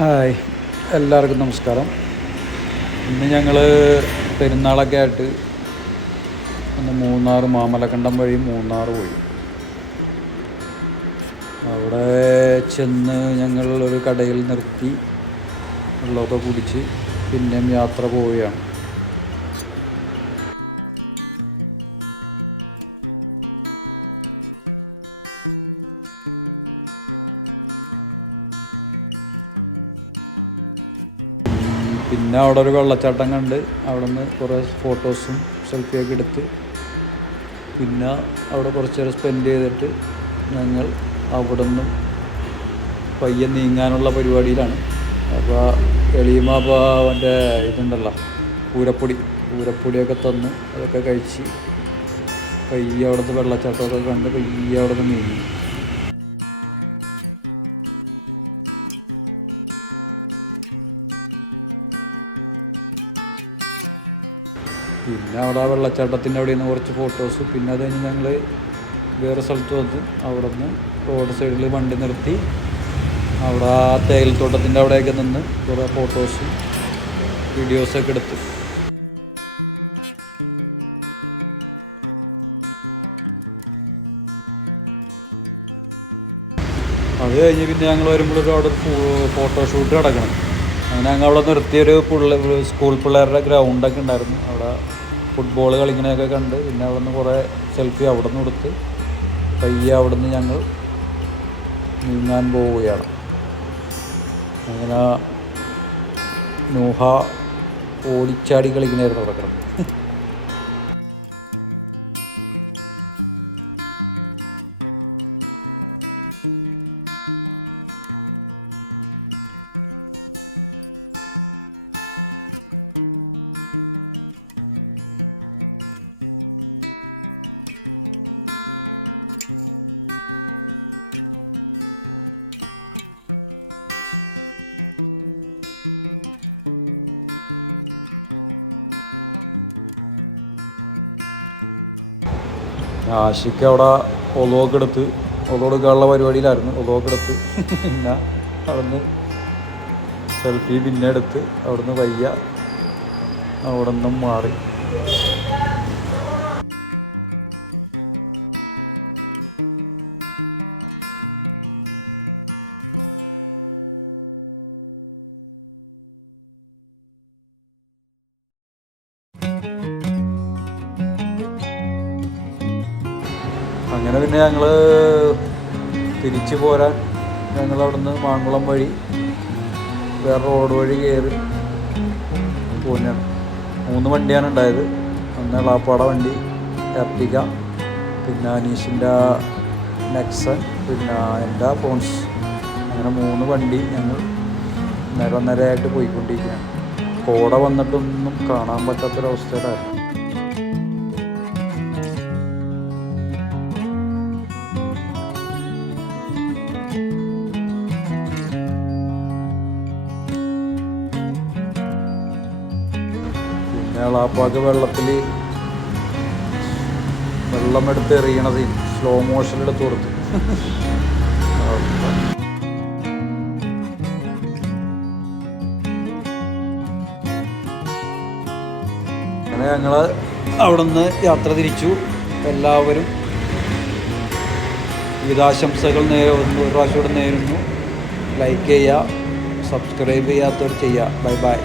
Hi എല്ലാവർക്കും നമസ്കാരം. ഇന്ന് ഞങ്ങൾ പെരുന്നാളൊക്കെ ആയിട്ട് മൂന്നാർ മാമലക്കണ്ടം വഴി മൂന്നാർ പോയി. അവിടെ ചെന്ന് ഞങ്ങൾ ഒരു കടയിൽ നിർത്തി വെള്ളമൊക്കെ കുടിച്ച് പിന്നെയും യാത്ര പോവുകയാണ്. പിന്നെ അവിടെ ഒരു വെള്ളച്ചാട്ടം കണ്ട് അവിടെ നിന്ന് കുറേ ഫോട്ടോസും സെൽഫിയൊക്കെ എടുത്ത് പിന്നെ അവിടെ കുറച്ച് നേരം സ്പെൻഡ് ചെയ്തിട്ട് ഞങ്ങൾ അവിടെ നിന്നും പയ്യെ നീങ്ങാനുള്ള പരിപാടിയിലാണ്. അപ്പോൾ അവന്റെ ഇതുണ്ടല്ലോ പൂരപ്പൊടി പൂരപ്പൊടിയൊക്കെ തന്നു അതൊക്കെ കഴിച്ച് പയ്യെ അവിടുത്തെ വെള്ളച്ചാട്ടമൊക്കെ കണ്ട് പയ്യെ അവിടെ നിന്ന് നീങ്ങി. അവിടെ ആ വെള്ളച്ചാട്ടത്തിന്റെ അവിടെ നിന്ന് കുറച്ച് ഫോട്ടോസ് പിന്നെ അത് ഞങ്ങൾ വേറെ സ്ഥലത്ത് വന്ന് അവിടെ നിന്ന് റോഡ് സൈഡിൽ വണ്ടി നിർത്തി അവിടെ ആ തേയിലത്തോട്ടത്തിന്റെ അവിടെയൊക്കെ നിന്ന് കുറേ ഫോട്ടോസും വീഡിയോസൊക്കെ എടുത്തു. അത് കഴിഞ്ഞ് പിന്നെ ഞങ്ങൾ വരുമ്പോഴൊരു അവിടെ ഫോട്ടോഷൂട്ട് നടക്കണം. അങ്ങനെ ഞങ്ങൾ അവിടെ നിർത്തിയൊരു പിള്ളേ സ്കൂൾ പിള്ളേരുടെ ഗ്രൗണ്ടൊക്കെ ഉണ്ടായിരുന്നു. അവിടെ ഫുട്ബോൾ കളിക്കണതൊക്കെ കണ്ട് പിന്നെ അവിടെ നിന്ന് കുറേ സെൽഫി അവിടെ നിന്ന് കൊടുത്ത് പയ്യെ അവിടെ നിന്ന് ഞങ്ങൾ നീങ്ങാൻ പോവുകയാണ്. അങ്ങനെ നോഹ ഓടിച്ചാടി കളിക്കണായിരുന്നു അവിടെ. ആഷിക്ക് അവിടെ ഒലോക്ക് എടുത്ത് ഒലോടുക്കാനുള്ള പരിപാടിയിലായിരുന്നു. ഒലോക്ക് എടുത്ത് അവിടുന്ന് സെൽഫി പിന്നെ എടുത്ത് അവിടുന്ന് വയ്യ. അവിടെ നിന്നും മാറി. അങ്ങനെ പിന്നെ ഞങ്ങൾ തിരിച്ചു പോരാൻ ഞങ്ങൾ അവിടുന്ന് മാങ്കുളം വഴി വേറെ റോഡ് വഴി കയറി പോന്നാണ് മൂന്ന് വണ്ടിയാണ് ഉണ്ടായത്. ഒന്ന് എളാപ്പാട വണ്ടി എർട്ടിക പിന്നെ അനീഷിന്റെ നെക്സൺ പിന്നെ എന്റെ ഫോൺസ്. അങ്ങനെ മൂന്ന് വണ്ടി ഞങ്ങൾ നിര നിരയായിട്ട് പോയിക്കൊണ്ടിരിക്കുകയാണ്. കോട വന്നിട്ടൊന്നും കാണാൻ പറ്റാത്തൊരവസ്ഥയിലായിരുന്നു. പിന്നെ പക വെള്ളത്തിൽ വെള്ളമെടുത്ത് എറിയണത് സ്ലോ മോഷനിലെടുത്ത് കൊടുത്ത്. അങ്ങനെ ഞങ്ങൾ അവിടെ നിന്ന് യാത്ര തിരിച്ചു. എല്ലാവരും വിധാശംസകൾ നേരെ ഒരു പ്രാവശ്യം നേരുന്നു. ലൈക്ക് ചെയ്യുക സബ്സ്ക്രൈബ് ചെയ്യാത്തവർ ചെയ്യുക. Bye bye